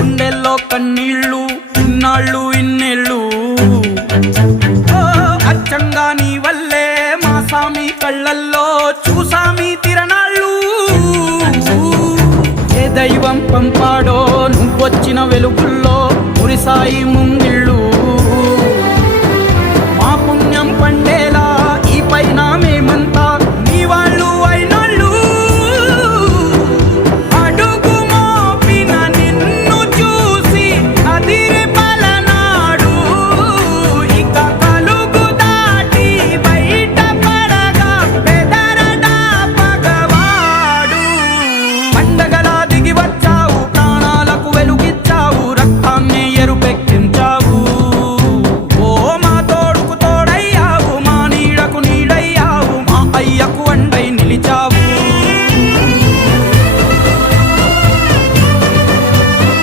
గుండెల్లో కన్నీళ్ళు ఇన్నాళ్ళు ఇన్నేళ్ళు అచ్చంగా నీ వల్లే మా సామి కళ్ళల్లో చూసామి తిరణాళ్ళు ఏ దైవం పంపాడో నువ్వొచ్చిన వెలుగుల్లో మురిసాయి ముంగిళ్ళు